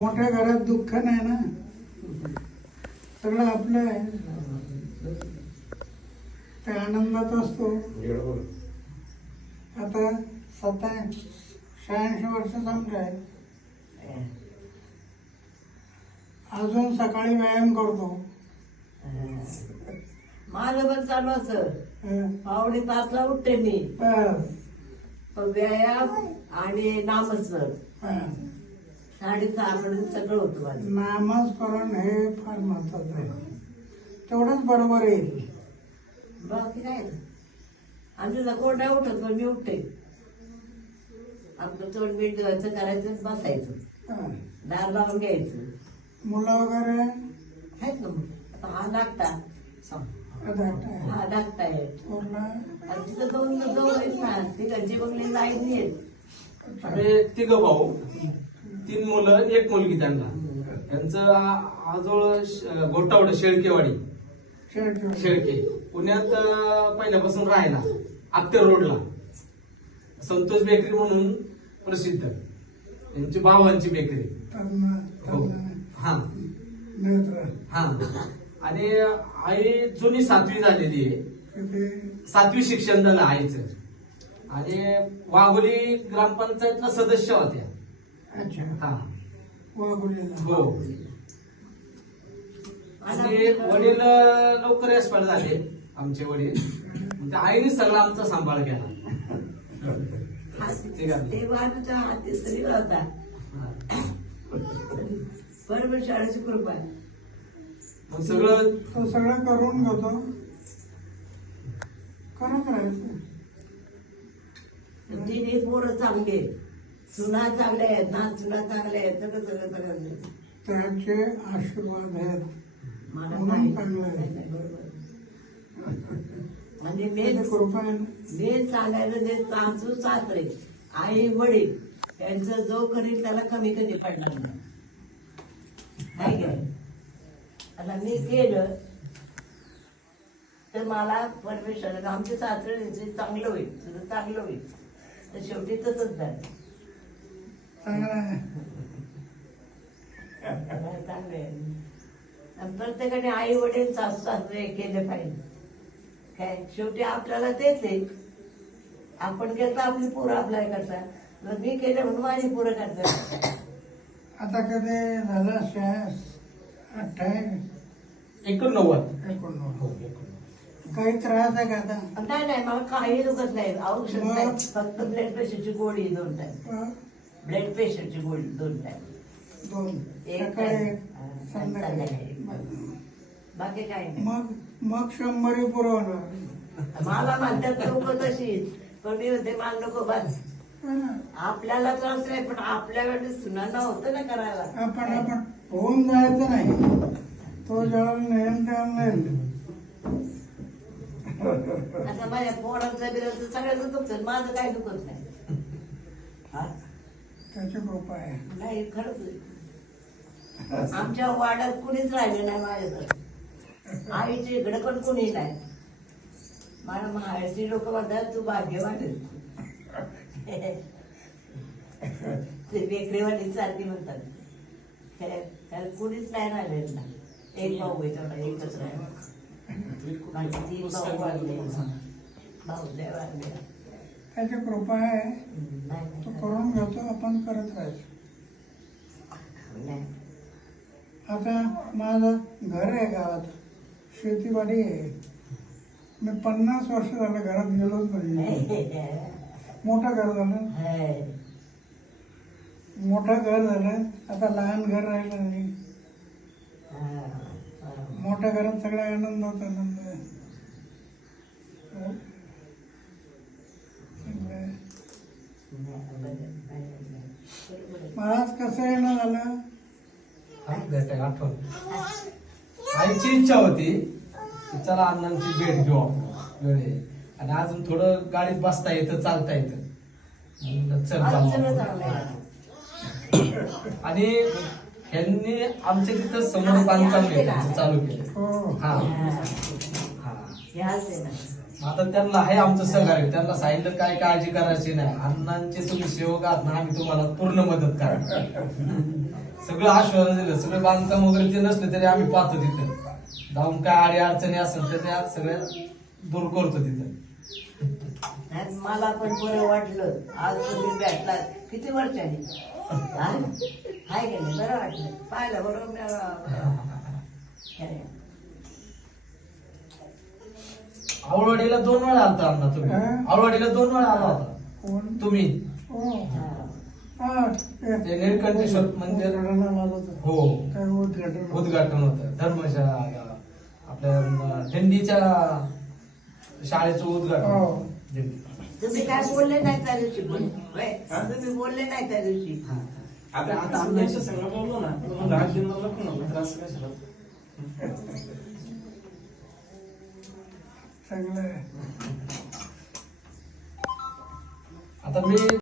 मोठ्या घरात दुःख नाही ना? सगळं आपलं आहे. ते आनंदात असतो. आता सत्ता शहाऐंशी वर्ष आहेत अजून सकाळी व्यायाम करतो. माझं पण चालू असं. पावणे पाचला उठते मी. पण व्यायाम आणि नामस्मरण. अं. साडेसहा पर्यंत सगळं होतं माझं नामस्मरण हे फार महत्वाचं आहे. तेवढंच बरोबर येईल. बाकी काय नाही. आमच्या कोण नाही उठत पण मी उठते. आपलं तोंड मीठ धुवायचं करायचं बसायचं. दार लावून घ्यायचं. मुलं वगैरे? आहेत ना मग आता हा धाकटा. धाकटे आहे. हा धाकटा आहे. थोरला आणि तिथं दोन दोन आहेत ना. तिकडचे बघले लाईन आहेत. आणि तिघ भाऊ. तीन मुलं एक मुलगी त्यांना. त्यांचं आजोळ गोटावड शेळकेवाडी. शेळके. पुण्यात पहिल्यापासून राहिला आत्ते रोडला. संतोष बेकरी म्हणून प्रसिद्ध. त्यांची भावांची बेकरी. हो. हा. हा. आणि आई जुनी सातवी झालेली आहे. सातवी शिक्षण झालं आईचं. आणि वाघोली ग्रामपंचायतला सदस्य होत्या. अच्छा. हा. हो. आणि वडील लवकर एक्सपायर झाले आमचे वडील. मग त्या आईने सगळा आमचा सांभाळ केला. हात होता हा. बरोबर शाळेची कृपा. मग सगळं तो सगळं करून घेतो. करत राहायचं. तिन्ही पोरं चांगले. सुना चांगल्या आहेत ना सुना चांगल्या आहेत सगळं सगळं सगळं त्याचे आशीर्वाद आहेत. मला म्हणून चांगलं आहे. म्हणजे त्याची मेन कृपा आहे ना. मेन सांगायचं ते सासू सासरे आई वडील त्यांचं जो करील त्याला कमी कधी पडणार नाही. काय आता मी केलं तर मला परमेश्वर आमचे सासरे त्यांचे चांगलं होईल तुझं चांगलं होईल. तर शेवटी तसंच झालं. चांगलं आहे. चांगलं आहे. आणि प्रत्येकाने आई वडील सासू सासरे केले पाहिजे. काय? शेवटी आपल्याला तेच आहे. आपण केलं आपली पोरं आपल्याला करतात जर मी केलं म्हणून माझी पोरं करतात. आता कधी झालं शहा अठ्ठावीस? एकोणनव्वद. एकोणनव्वद. हो एकोणनव्वद. काही त्रास आहे का आता? नाही नाही मला काही दुखत नाही. औषध? नाही. फक्त ब्लड प्रेशरची गोळी दोन टाइम अं, ब्लड प्रेशरची गोळी दोन टाइम. दोन. एक सकाळी time. एक, हा, संध्याकाळी. संध्याकाळी. बाकी काही नाही. मग मग शंभरी पुरवणार. मला म्हणतात लोक तशीच. पण मी म्हणते मान नको बस. है ना? आपल्याला त्रास नाही पण आपल्या वेळेस सुनांना होतं ना करायला. आपण आपण होऊन जायचं नाही. तो ज्यावेळेला नेम त्यावेळेला नेम आता माझ्या पोरांचं बिरांचं सगळ्याचं दुखतं माझं काही दुखत नाही. हा? त्याची कृपा आहे. नाही खरंच आहे. आमच्या वाड्यात कुणीच राहिले नाही माझ्याकडे. आईच्या इकडे पण कुणी नाही. मला माहेरची लोक म्हणतात तू भाग्यवान आहेस." ते बेकरीवाली सारखी म्हणतात. त्याला कुणीच नाही राहिलेलं ना एक भाऊ आहे तेवढा एकच राहिला. तीन भाऊ वाढले. भाऊ वाढले. त्याची कृपा आहे तो करून घेतो आपण करत राहायचं आता माझं घर आहे गावात शेतीवाडी आहे. मी पन्नास वर्ष झालं घरात गेलोच नाही. मोठं घर झालं. मोठं घर झालं आता लहान घर राहिलं नाही. मोठ्या घरात सगळा आनंद होता आनंद आहे. हो. चांगलं आहे. मग आज कसं आहे ना झालं भेटायला आठवण आईची इच्छा होती की चला अण्णांची भेट घेऊ आपण वेळ. आणि अजून थोडं गाडीत बसता येतं चालता येतं म्हणलं चल जाऊ. आणि ह्यांनी आमच्या तिथं समोर बांधकाम त्यांचं चालू केलं हो हा हा. हा हे आज आहे ना. आता त्यांना आहे आमचं सहकार्य त्यांना सांगितलं काय काळजी करायची नाही. अण्णांचे तुम्ही सेवक आहात ना आम्ही तुम्हाला पूर्ण मदत करा. सगळं आश्वासन दिलं सगळं बांधकाम वगैरे ते नसलं तरी आम्ही पाहतो तिथं. जाऊन काय आडी अडचणी असेल तर त्या सगळ्या दूर करतो तिथं. आणि मला पण बरं वाटलं. आज तुम्ही भेटला. किती वर्षांनी? हाय की नाही? बरं वाटलं. पाहिलं बरोबर. आवडवाडीला दोन वेळा आलता अण्णा तुम्ही. हा? आवडवाडीला दोन वेळा आला होता. कोण? तुम्ही. हो. हा. हा, ते- ते निळकंठेश्वर मंदिर. उद्घाटनाला आलो होतो. हो. काय उद्घाटन? उद्घाटन होतं. धर्मशाळा आपल्या अं, दिंडीच्या शाळेचं हो. उद्घाटन दिंडी. तुम्ही काय बोलले नाही त्या दिवशी? होय? तुम्ही बोलले नाही त्या दिवशी? आता आता अण्णांच्या संग बोललो ना मग राजन मला नको ना त्रास कशाला चांगलं आहे. आता मी